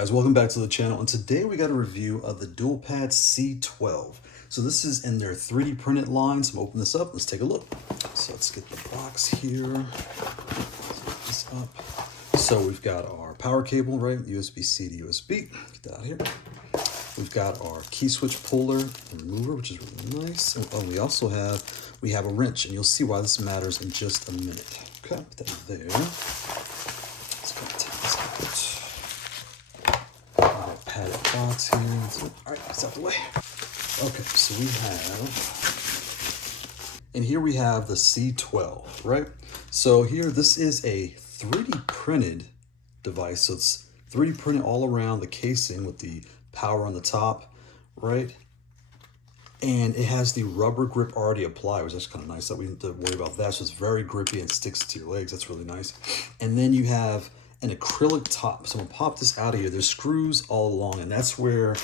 guys, welcome back to the channel, and today we got a review of the Duelpad C12. So this is in their 3D printed line, so I'm open this up, let's take a look. So let's get the box here, get this up. So we've got our power cable, right, USB C to USB, get that out here. We've got our key switch puller and remover, which is really nice. And we also have a wrench, and you'll see why this matters in just a minute. Okay, put that there. Let's go take this out. Padded box here. All right, that's out the way. Okay, so we have, and here we have the C12, right? So here, this is a 3D printed device. So it's 3D printed all around the casing with the power on the top, right? And it has the rubber grip already applied, which is kind of nice that we don't have to worry about that. So it's very grippy and sticks to your legs. That's really nice. And then you have an acrylic top. So I'm gonna pop this out of here. There's screws all along, and that's where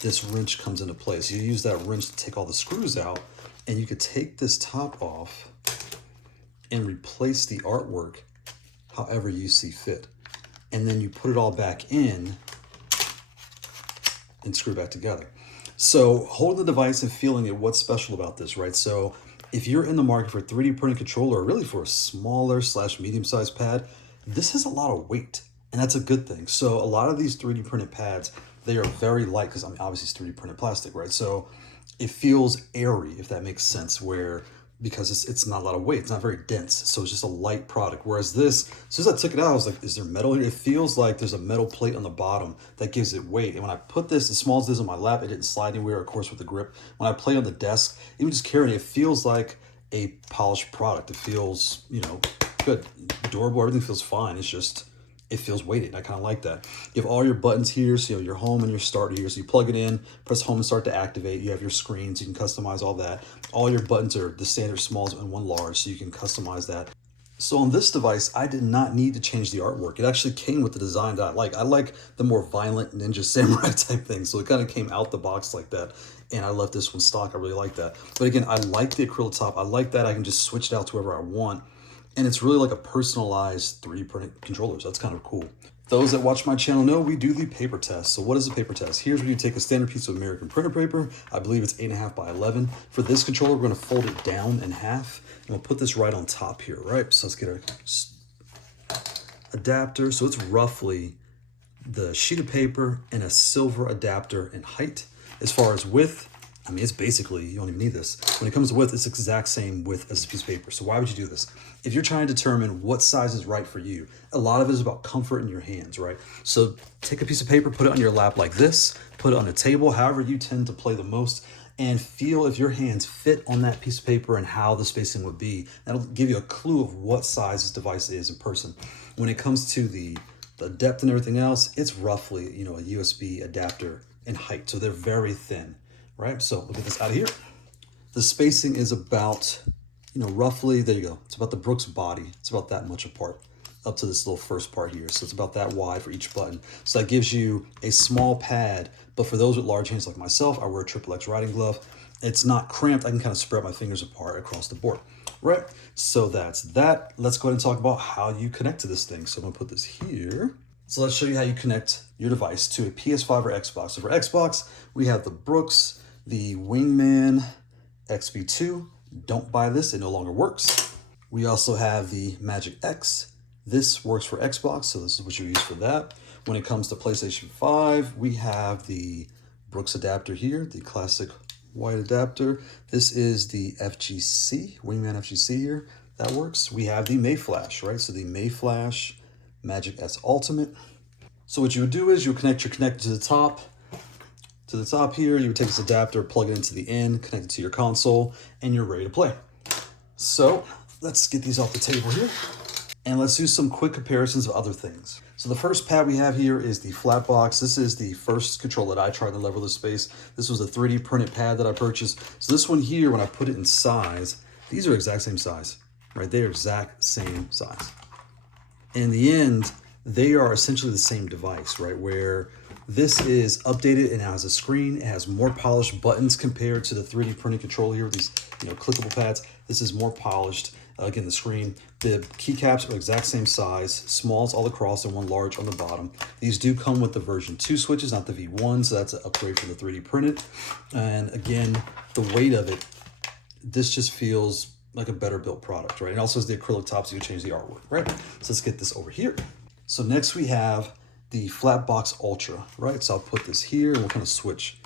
this wrench comes into play. So you use that wrench to take all the screws out, and you could take this top off and replace the artwork however you see fit. And then you put it all back in and screw it back together. So holding the device and feeling it, what's special about this, right? So if you're in the market for a 3D printed controller, or really for a smaller / medium-sized pad, this has a lot of weight, and that's a good thing. So a lot of these 3D printed pads, they are very light, because I mean, obviously it's 3D printed plastic, right? So it feels airy, if that makes sense, because it's not a lot of weight, it's not very dense, so it's just a light product. Whereas this, as soon as I took it out, I was like, is there metal here? It feels like there's a metal plate on the bottom that gives it weight. And when I put this, as small as this on my lap, it didn't slide anywhere, of course, with the grip. When I play on the desk, even just carrying it, it feels like a polished product. It feels, you know, good, durable, everything feels fine. It's just, it feels weighted. I kind of like that. You have all your buttons here, so you know, your home and your start here. So you plug it in, press home and start to activate. You have your screens, you can customize all that. All your buttons are the standard smalls and one large, so you can customize that. So on this device, I did not need to change the artwork. It actually came with the design that I like. I like the more violent ninja samurai type thing. So it kind of came out the box like that. And I left this one stock. I really like that. But again, I like the acrylic top. I like that I can just switch it out to wherever I want. And it's really like a personalized 3D printed controller, so that's kind of cool. Those that watch my channel know we do the paper test. So what is a paper test? Here's where you take a standard piece of American printer paper. I believe it's 8.5 by 11. For this controller, we're gonna fold it down in half, and we'll put this right on top here, right? So let's get our adapter. So it's roughly the sheet of paper and a silver adapter in height. As far as width, I mean, it's basically, you don't even need this. When it comes to width, it's the exact same width as a piece of paper. So why would you do this? If you're trying to determine what size is right for you, a lot of it is about comfort in your hands, right? So take a piece of paper, put it on your lap like this, put it on a table, however you tend to play the most, and feel if your hands fit on that piece of paper and how the spacing would be. That'll give you a clue of what size this device is in person. When it comes to the depth and everything else, it's roughly, you know, a USB adapter in height. So they're very thin. Right, so look at this out of here. The spacing is about, you know, roughly, there you go. It's about the Brook's body. It's about that much apart up to this little first part here. So it's about that wide for each button. So that gives you a small pad, but for those with large hands like myself, I wear a XXX riding glove. It's not cramped. I can kind of spread my fingers apart across the board, right? So that's that. Let's go ahead and talk about how you connect to this thing. So I'm gonna put this here. So let's show you how you connect your device to a PS5 or Xbox. So for Xbox, we have the Brooks, the Wingman XB2. Don't buy this, it no longer works. We also have the Magic X. This works for Xbox, so this is what you use for that. When it comes to PlayStation 5, we have the Brooks adapter here, the classic white adapter. This is the FGC, Wingman FGC here. That works. We have the Mayflash, right? So the Mayflash Magic S Ultimate. So what you would do is you would connect your connector to the top. To the top here, you would take this adapter, plug it into the end, connect it to your console, and you're ready to play. So let's get these off the table here, and let's do some quick comparisons of other things. So the first pad we have here is the Flatbox. This is the first controller that I tried in the leverless space. This was a 3D printed pad that I purchased. So this one here, when I put it in size, these are exact same size, right? They are exact same size. In the end, they are essentially the same device, right? Where this is updated and has a screen. It has more polished buttons compared to the 3D printed controller here with these, you know, clickable pads. This is more polished. Again, the screen. The keycaps are exact same size, smalls all across and one large on the bottom. These do come with the version 2 switches, not the V1, so that's an upgrade from the 3D printed. And again, the weight of it, this just feels like a better built product, right? It also has the acrylic top, so you change the artwork, right? So let's get this over here. So next we have the Flatbox Ultra, right? So I'll put this here and we'll kind of switch.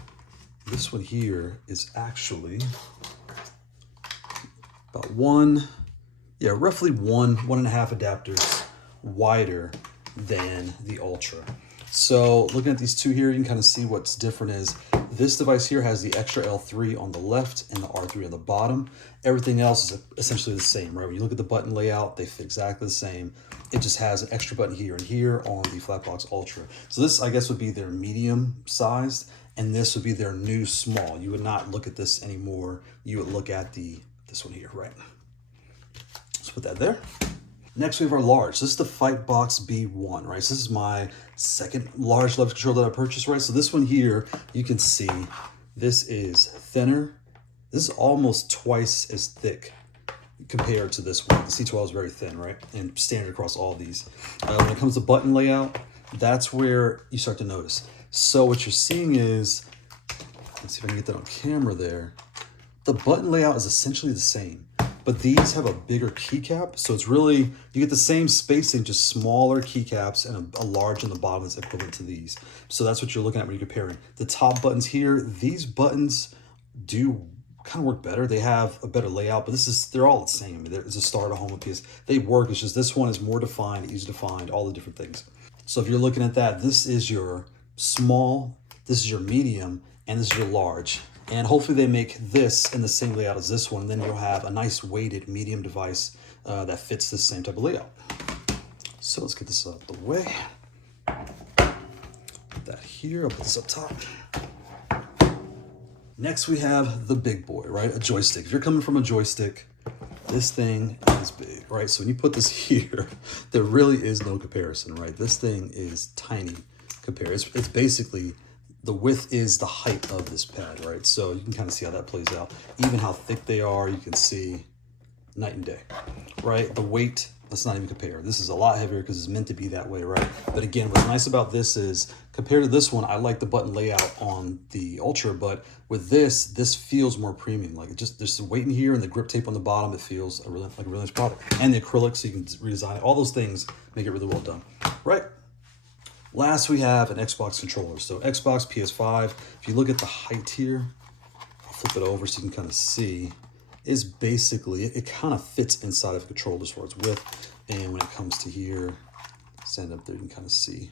This one here is actually about roughly 1.5 adapters wider than the Ultra. So looking at these two here, you can kind of see what's different is this device here has the extra L3 on the left and the R3 on the bottom. Everything else is essentially the same, right? When you look at the button layout, they fit exactly the same. It just has an extra button here and here on the Flatbox Ultra. So this, I guess, would be their medium sized, and this would be their new small. You would not look at this anymore. You would look at this one here, right? Let's put that there. Next, we have our large. This is the Fightbox B1, right? So this is my second large leverage controller that I purchased, right? So this one here, you can see this is thinner. This is almost twice as thick compared to this one. The C12 is very thin, right? And standard across all these. When it comes to button layout, that's where you start to notice. So what you're seeing is, let's see if I can get that on camera there. The button layout is essentially the same, but these have a bigger keycap. So it's really, you get the same spacing, just smaller keycaps and a large on the bottom that's equivalent to these. So that's what you're looking at when you're comparing. The top buttons here, these buttons do kind of work better. They have a better layout, but they're all the same. There's a start, a home, a PS. They work, it's just this one is more defined, easy to find, all the different things. So if you're looking at that, this is your small, this is your medium, and this is your large. And hopefully they make this in the same layout as this one, and then you'll have a nice weighted medium device that fits the same type of layout. So let's get this out of the way. Put that here, I'll put this up top. Next we have the big boy, right? A joystick. If you're coming from a joystick, this thing is big, right? So when you put this here, there really is no comparison, right? This thing is tiny compared. It's basically, the width is the height of this pad, right? So you can kind of see how that plays out. Even how thick they are, you can see night and day, right? The weight, let's not even compare. This is a lot heavier because it's meant to be that way, right? But again, what's nice about this is, compared to this one, I like the button layout on the Ultra, but with this feels more premium. Like there's some weight in here and the grip tape on the bottom, it feels like a really nice product. And the acrylic, so you can redesign it. All those things make it really well done, right? Last, we have an Xbox controller. So Xbox, PS5, if you look at the height here, I'll flip it over so you can kind of see, is basically, it kind of fits inside of a controller as far as width. And when it comes to here, stand up there, you can kind of see,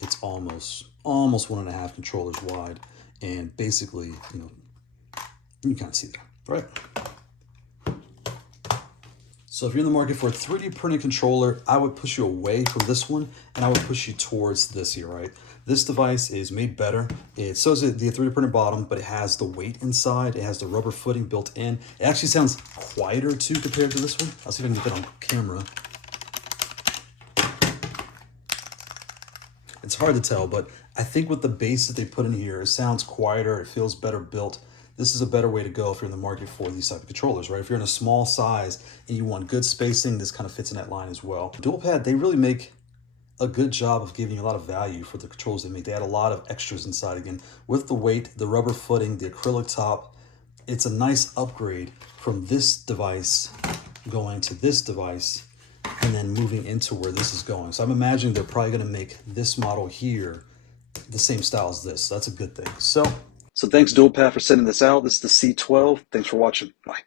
it's almost 1.5 controllers wide. And basically, you can kind of see there, right? So if you're in the market for a 3D printed controller, I would push you away from this one and I would push you towards this here, right? This device is made better. It shows the 3D printed bottom, but it has the weight inside. It has the rubber footing built in. It actually sounds quieter too compared to this one. I'll see if I can get that on camera. It's hard to tell, but I think with the bass that they put in here, it sounds quieter. It feels better built. This is a better way to go if you're in the market for these type of controllers, right? If you're in a small size and you want good spacing, this kind of fits in that line as well. Duelpad, they really make a good job of giving you a lot of value for the controls they make. They add a lot of extras inside again. With the weight, the rubber footing, the acrylic top, it's a nice upgrade from this device going to this device and then moving into where this is going. So I'm imagining they're probably gonna make this model here the same style as this. So that's a good thing. So thanks Duelpad for sending this out. This is the C12. Thanks for watching. Bye.